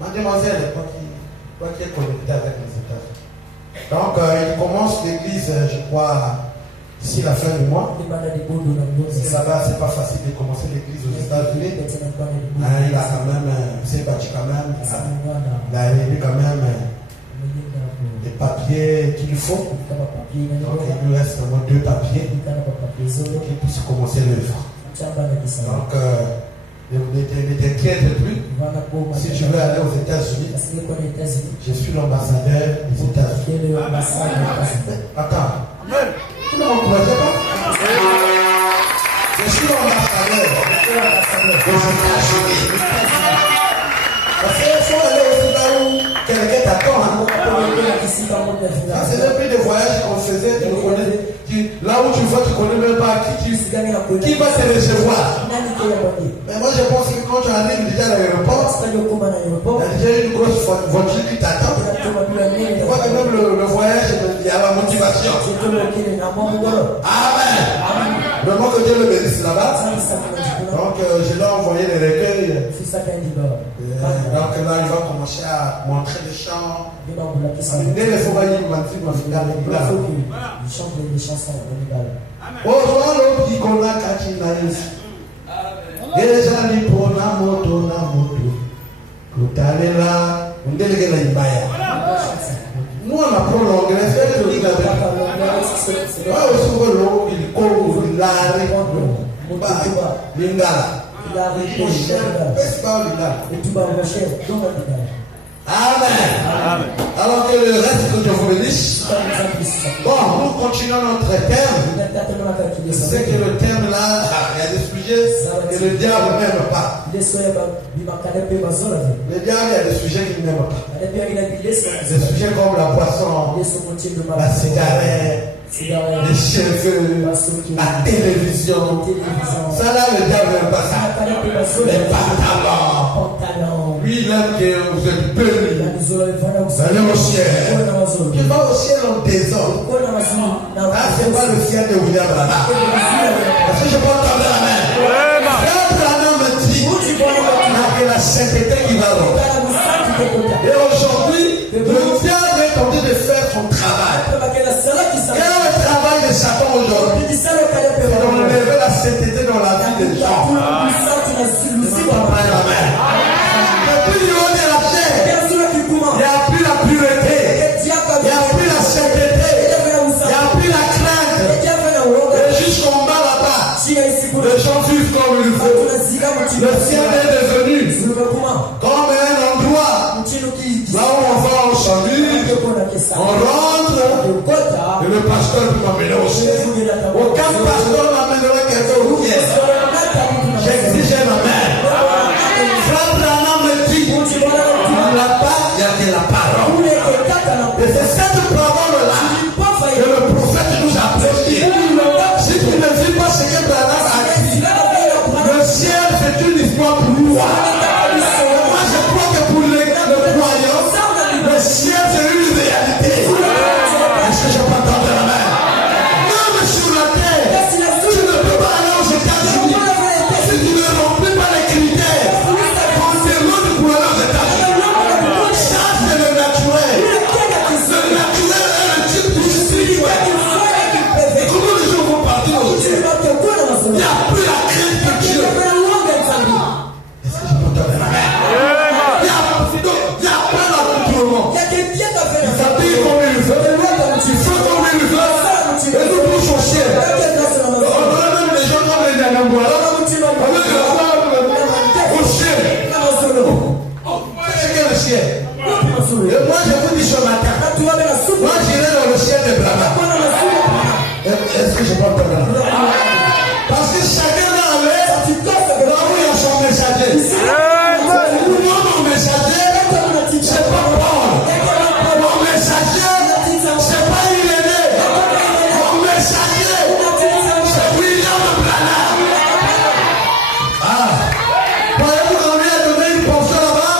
Mademoiselle, toi qui es connectée avec les États-Unis. Donc, il commence l'église, je crois, d'ici la fin du mois. C'est là-bas, c'est pas facile de commencer l'église aux États-Unis. Il a quand même, s'est battu quand même, il a réuni quand même les papiers qu'il faut. Donc, il nous reste seulement 2 papiers qui puissent commencer l'œuvre. Donc, ne t'inquiète plus. Si tu veux aller aux États-Unis, je suis l'ambassadeur des États-Unis. Attends, tu ne m'encourages pas? Je suis l'ambassadeur des États-Unis. Parce qu'il faut aller aux États-Unis où quelqu'un t'attend. C'est le plus de voyages qu'on faisait, tu me connais. Là où tu vois, tu ne connais même pas qui va te recevoir. Mais moi je pense que quand tu arrives déjà à l'aéroport, il y a déjà une grosse voiture qui t'attend. Tu vois que même le voyage, il y a la motivation. Amen. Vraiment que Dieu le bénisse là-bas. Donc je dois envoyer les recueils. Donc là il va commencer à montrer les chants. Dès les fois il m'a dit déjà ni pona moto na moto kutalela undelegela ibaya nous on apprend l'anglais c'est le ligue avec ah aussi on le il congo lari lingala Amen. Alors que le reste que Dieu vous bénisse. Bon, nous continuons notre terme. Je sais que le terme là, il y a des sujets que le diable n'aime pas. Le diable, il y a des sujets qu'il n'aime pas. Des sujets comme la boisson, la cigarette, les cheveux, la télévision. Ça là, le diable n'aime pas ça. Les pantalons. Lui, il aime que vous êtes bénis. Allez au ciel. Tu vas au ciel en désordre. Ah, c'est pas le ciel de William Branham. Parce que je peux entendre la main. Frère Branham me dit que la sainteté qui va rentrer. Et aujourd'hui, le diable est en train de faire son travail. Quel est le travail de Satan aujourd'hui? C'est d'enlever la sainteté dans la vie des gens. Depuis le haut de la terre, il n'y a plus la pureté, il n'y a plus la sainteté, il n'y a plus la crainte. Et jusqu'en bas là-bas, les gens vivent comme ils veulent. Le ciel est devenu comme un endroit là où on va en salut, on rentre, et le pasteur peut m'amener au ciel. Aucun pasteur m'amènera quelqu'un au ciel. J'exige ma mère. Frère Branham me dit, il n'y a que la parole. Et c'est cette parole-là que le prophète nous a prêché. Si tu ne vis pas ce que Branham a dit, le ciel c'est une histoire pour nous. Moi je crois que pour le croyant, le ciel c'est une réalité. Est-ce que je peux entendre la main? Même sur la terre, tu ne peux pas aller aux États-Unis si tu ne remplis pas les critères. On demande pour aller aux États-Unis. Ça c'est le naturel. Le naturel est le type du spirituel. Et comment les gens vont partir aujourd'hui? Il n'y a plus la crainte de Dieu. Est-ce que je peux entendre la main? Il n'y a pas l'accoutrement. Il s'habille comme il veut. Il fait comme il veut. Et nous poussons au ciel. On aurait même des gens comme les Nyanambois. Au ciel. C'est que le ciel. Et moi je vous dis ce matin, moi j'irai dans le ciel de Branham. Est-ce que je peux entendre là? Parce que chacun va aller là où il y a son messager. Moi mon messager, c'est pas Paul. Mon messager, c'est pas Irénée. Mon messager, c'est William Branham. Ah, voyez-vous qu'on lui a donné une portion là-bas?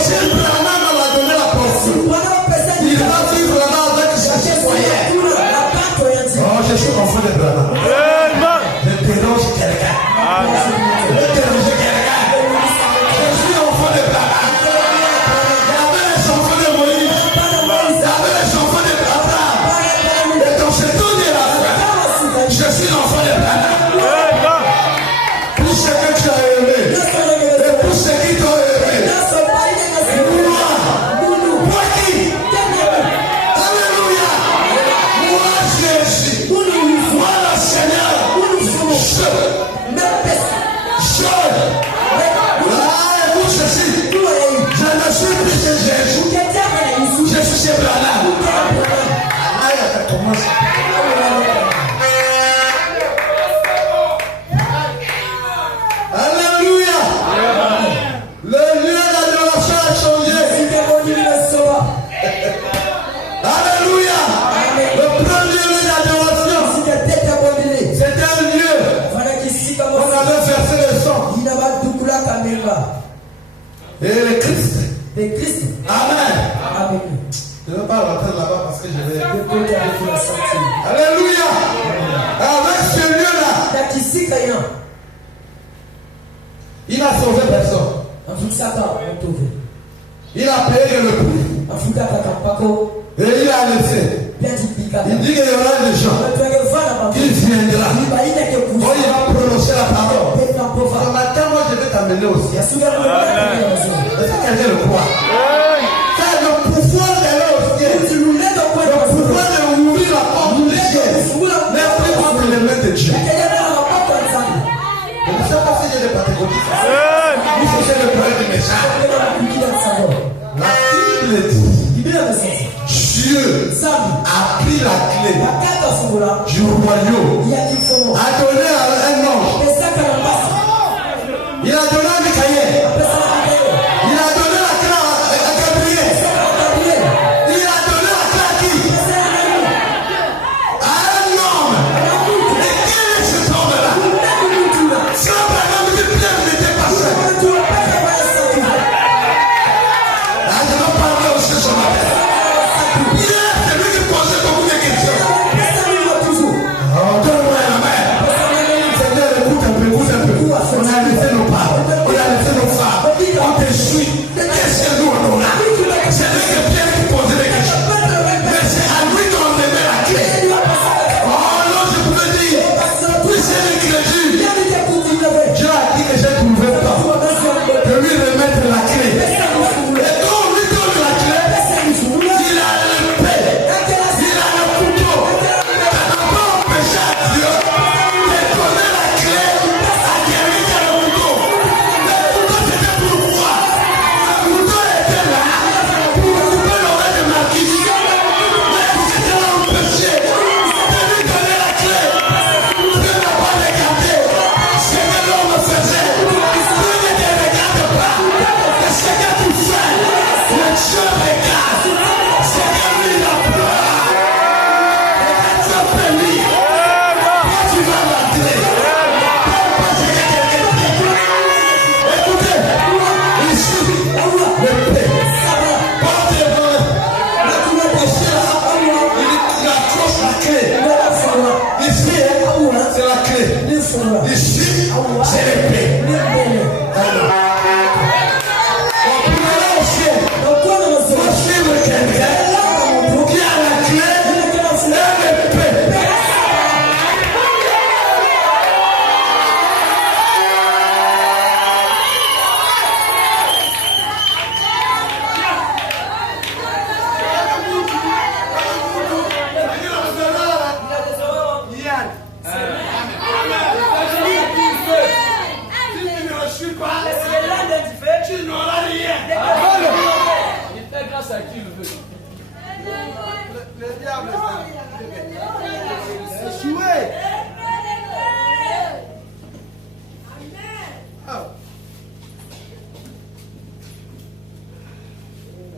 C'est Branham m'a donné la portion. Il va faire le Christ. Le Christ. Amen. Amen. Je ne vais pas rentrer là-bas parce que je vais. Alléluia. Avec ce lieu-là, il n'a sauvé personne. Il a payé le prix. Et il a laissé. Il dit qu'il y aura des gens qui viendront. Quand il va prononcer la parole. Ce matin, moi je vais t'amener aussi. Est-ce que quelqu'un le croit? C'est le pouvoir d'aller au ciel. Le pouvoir de ouvrir la porte du ciel. Mais plus entre les mains de Dieu. Je ne sais pas si j'ai des patégotistes. Il faut que j'ai le problème du message. La Bible dit. Dieu a pris la clé du royaume, a donné à un ange, il a donné à Michael, il a donné la clé à Gabriel, il a donné la clé à qui? À un homme. Et quel est cet homme-là? Si Abraham dit Pierre n'était pas seul. Là, je vais parler aussi ce matin. On a laissé nos parents, on a laissé nos femmes, on te suit. Qu'est-ce que nous on a? C'est lui que Pierre qui posait des questions. Mais c'est à lui qu'on donnait la clé. Oh non, je pouvais dire, oui c'est l'écriture. Dieu a dit que j'ai trouvé le temps de lui remettre la clé. Et quand on lui donne la clé, il a le paix, il a le couteau. Ça n'a pas empêché à Dieu de donner la clé. Ici, c'est l'épée. On pourrait aussi suivre quelqu'un qui a la clé et l'épée.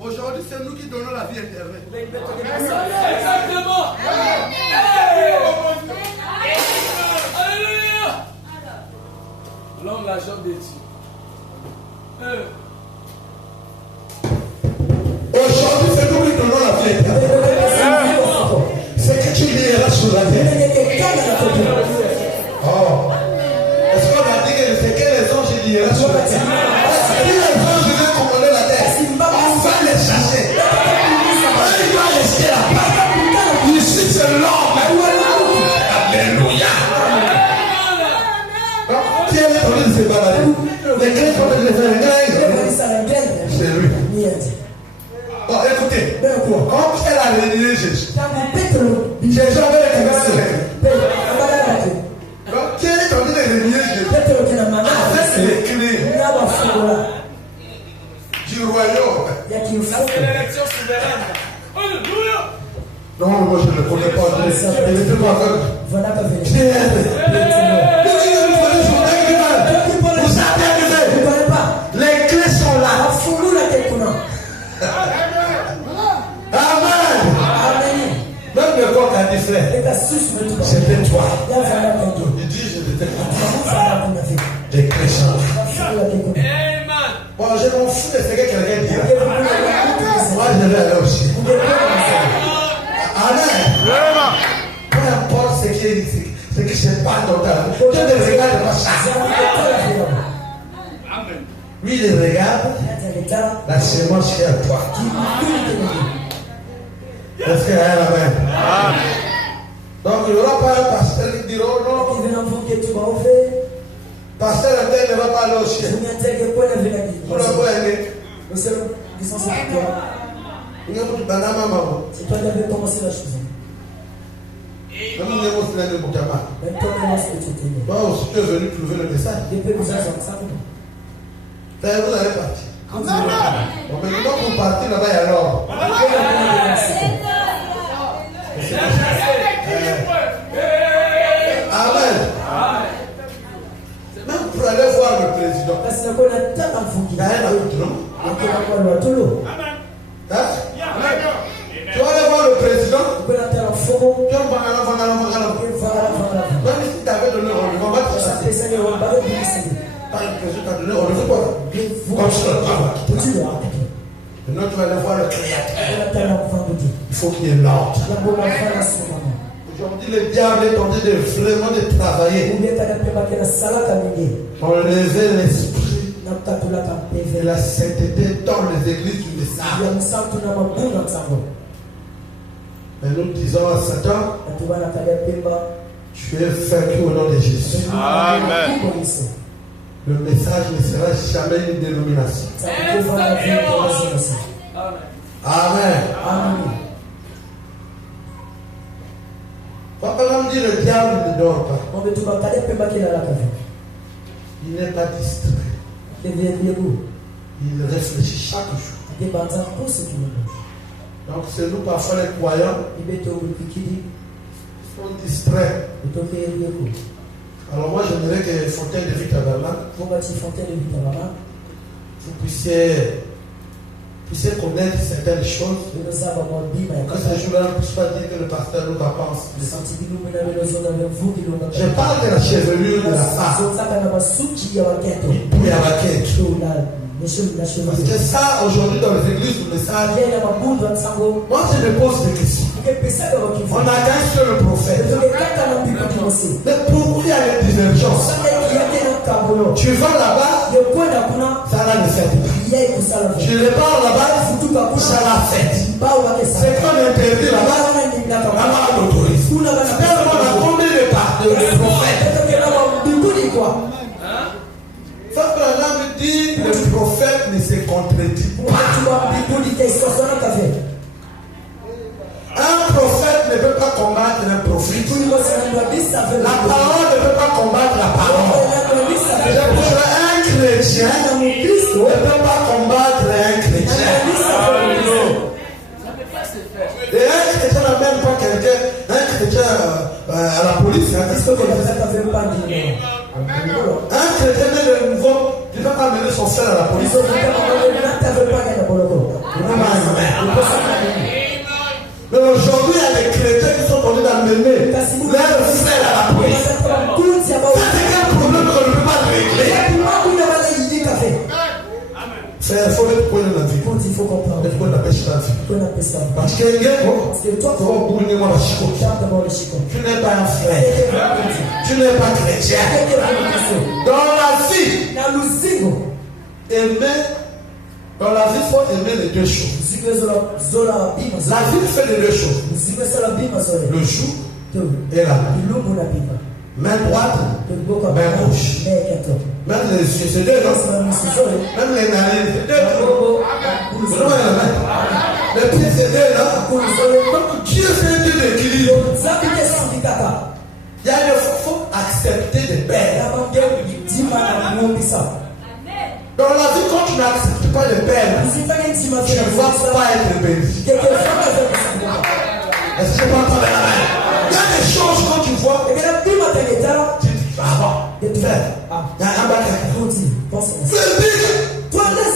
Aujourd'hui, c'est nous qui donnons la vie éternelle. Exactement. Alléluia. L'homme, la jambe de Dieu. Aujourd'hui, c'est nous qui donnons la vie éternelle. C'est que tu liras sur la terre. Oh. Est-ce qu'on a dit que c'est que les anges liraient sur la terre? Si les anges viennent commander la terre, on va les chasser. Il va rester là-bas. Ici, c'est l'homme. Alléluia. Qui est en train de se balader? Les clés sont les faire. C'est lui. Bon, écoutez. Quand elle a réuni Jésus, Jésus avait les caméras. Qui est en train de réunir Jésus avec les clés du royaume? L'élection souveraine. Alléluia. Non, moi je ne le connais pas. Il était pas aveugle. Vous savez que les clés sont là. Amen. Même le corps a dit frère, c'était toi. Il dit je t'étais pas. Des clés sont là. Amen. Bon, je m'en fous de ce que quelqu'un dira. Moi, je vais aller aussi. Amen. Peu importe ce qui est ici, ce qui se passe dans ta vie. Dieu ne regarde pas ça. Lui, il regarde la semence qui est à toi. Est-ce qu'il y a un amen? Donc, il n'y aura pas un pasteur qui dira oh non. Pasteur Abdel ne va pas aller au ciel. Pour la bonne année. C'est toi qui avais commencé la chose. Toi aussi, tu es venu trouver le message. D'ailleurs, vous allez partir. Bon, maintenant, pour partir là-bas, il y a l'ordre. Amen. Même pour aller voir le président. Il y a un autre, non? Hein? Tu vas aller voir le président. Tu vas même si tu avais donné rendez-vous, on va te chasser. Pas le président t'a donné rendez-vous quoi? Comme ça. Maintenant tu vas aller voir le créateur. Il faut qu'il y ait l'ordre. Aujourd'hui le diable est en train de vraiment de travailler. Pour lever l'esprit et la sainteté dans les églises du message. Mais nous disons à Satan, tu es vaincu au nom de Jésus. Amen. Le message ne sera jamais une dénomination. Amen. Papa nous dit le diable ne dort pas. Il n'est pas distrait. Il réfléchit chaque jour. Donc c'est nous parfois les croyants qui sont distraits. Alors moi j'aimerais que Fontaine de Vitaverman, vous puissiez connaître certaines choses. Que ce jour-là ne puisse pas dire que le pasteur nous a pas enseigné. Je parle de la chevelure de la femme. Il y a la quête. Parce que ça, aujourd'hui, dans les églises du message, moi je me pose des questions. On a qu'un seul prophète. Mais pourquoi il y a des divergences? Tu vas là-bas, ça n'a ne fait pas. Tu repars là-bas, ça l'a fait. C'est qu'on interdit là-bas, là-bas on autorise. On a combien de prophètes? Ça que la me dit, le prophète ne se contredit pas. Un prophète ne peut pas combattre un prophète. La parole ne peut pas combattre la parole. Un chrétien ne peut pas combattre un chrétien. Et un chrétien n'a même pas quelqu'un, un chrétien à la police. Un chrétien de nouveau, tu ne peux pas mener son frère à la police. Mais aujourd'hui, il y a des chrétiens qui sont en train d'amener leur frère à la police. C'est un problème qu'on ne peut pas régler. Frère, il faut être point dans la vie. Il faut comprendre. Il faut la pêche dans la vie. Parce que toi, tu n'es pas un frère. Tu n'es pas chrétien. Dans la vie, aimer. Dans la vie, il faut aimer les deux choses. La vie fait les deux choses. Le jour et la nuit. Main droite, main gauche. Même les yeux, c'est deux, non? Même les narines, c'est deux. Les pieds, c'est deux, non? Donc Dieu fait un Dieu d'équilibre. Il faut accepter de perdre. Dans la vie, quand tu n'acceptes pas de perdre, tu ne vas pas être béni. Est-ce que je peux entendre la main? Il y a des choses quand tu vois, tu dis, ah bon, il y a un bac.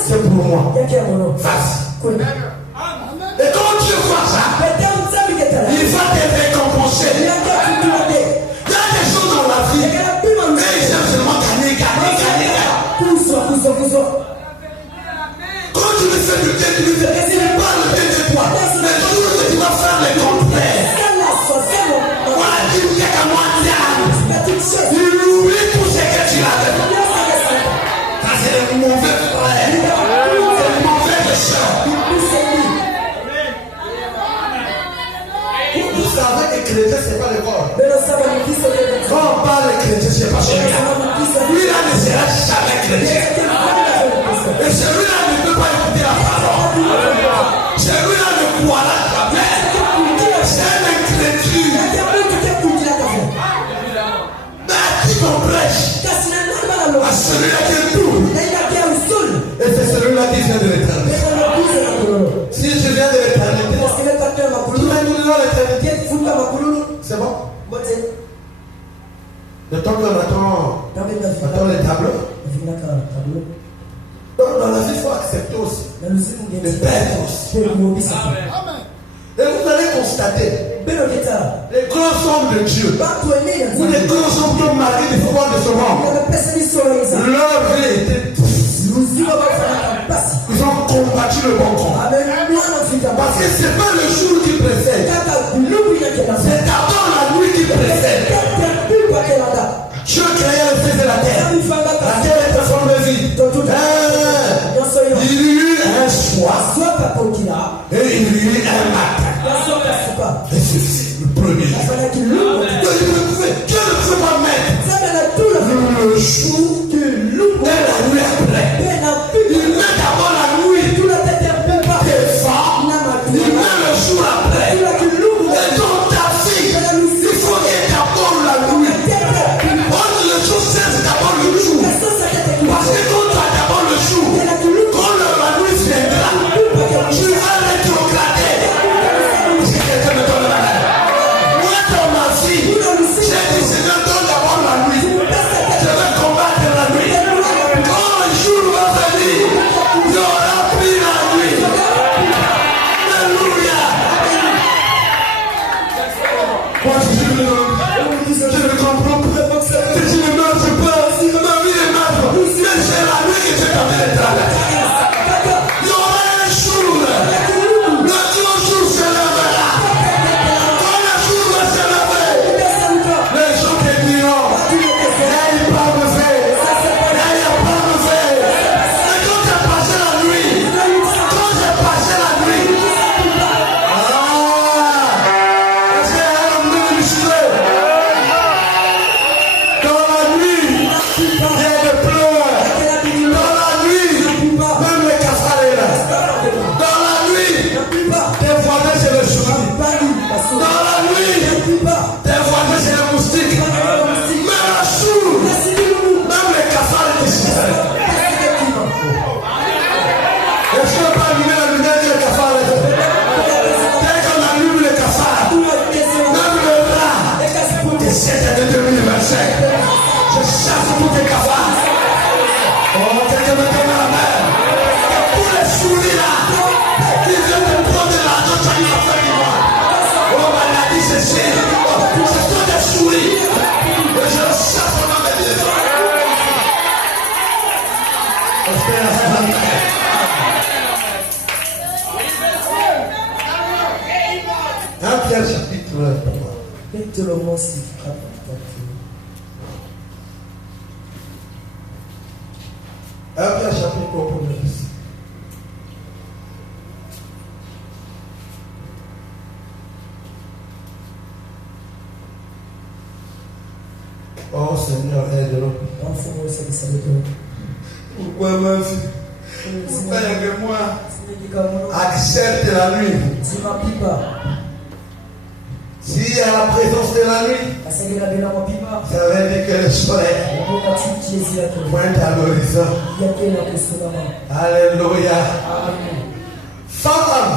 C'est pour moi. Vas-y. Et quand tu vois ça, il va te récompenser. Il y a des choses dans la vie, mais ils aiment seulement gagner. Quand tu peut se douter de lui. Il n'est pas le Dieu de toi. Mais le jour où tu vas faire le contraire, voilà, tu ne sais qu'à moitié. Il oublie tout ce que tu as fait. Ça, c'est le mauvais frère. C'est le mauvais pécheur. Vous savez que chrétien, ce n'est pas le corps. Quand on parle de chrétien, ce n'est pas celui-là. Lui-là ne sera jamais chrétien. Et celui-là ne peut pas écouter la parole. Celui-là ne croira jamais. C'est un incrédule. Mais à qui qu'on prêche? À celui-là qui est tout. Et c'est celui-là qui vient de l'éternité. Si je viens de l'éternité, tu vas nous dans l'éternité. C'est bon? Le temps qu'on attend les tableaux. Donc dans la vie, il faut accepter aussi de perdre aussi. Et vous allez constater les grands hommes de Dieu ou les grands hommes qui ont marqué l'histoire de ce monde. Leur vie était ils ont combattu le bon combat. Parce que ce n'est pas le jour qui précède. C'est d'abord la nuit qui précède. Dieu créa le ciel et la terre. La terre était formée vide. Il y eut un soir et il y eut un matin. Et c'est le premier jour. Dieu ne peut pas mettre le jour et la nuit après. Il met d'abord la nuit des femmes. Il met le jour après. Et donc ta fille, il faut qu'il y ait d'abord la nuit. Le jour c'est d'abord le jour. Parce que quand tu as d'abord le jour, quand la nuit viendra, tu vas rétrograder. Si quelqu'un me donne la main. Moi dans ma vie, j'ai dit je me donne d'abord la nuit. Je vais combattre la nuit. Quand le jour va venir, il y aura plus la nuit. Alléluia. Moi je ne comprends pas. Si je ne marche pas, si ma vie ne marche pas, mais c'est la nuit que je t'amène le travail. Il y aura un jour, le jour se lèvera. Quand le jour va se lever, les gens te diront, n'ayez pas me faire, n'ayez pas me faire. Mais quand j'ai passé la nuit, est-ce qu'il y a un homme illustré? Dans la nuit, il y a des pleurs. Dans la nuit, même les cafards est là. Dans la nuit, tes voisins c'est le souris. Dans la nuit, tes voisins c'est le moustique. Mais le jour, même les cafards est ici. Est-ce qu'on peut allumer la lumière des cafards? Dès qu'on allume les cafards, même le rat, et cette année 2025, je chasse tous les cafards. Oh, quelqu'un me donne la main. Et tous les souris là, qui viennent de prendre l'argent, ça y a fait du mal. Oh, maladie, c'est ce sont des souris. Et je chasse pendant mes vies. Un Pierre chapitre 1 Pierre chapitre 1. Oh Seigneur, aide-nous. Pourquoi ma fille? Pourquoi il y a que moi? Accepte la nuit. S'il y a la présence de la nuit, ça veut dire que le soleil pointe à l'horizon. Alléluia. Femmes,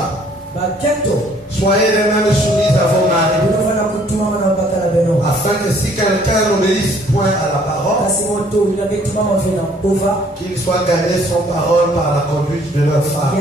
soyez les mêmes soumises à vos maris, afin que si quelqu'un n'obéisse point à la parole, qu'il soit gagné son parole par la conduite de leur femme.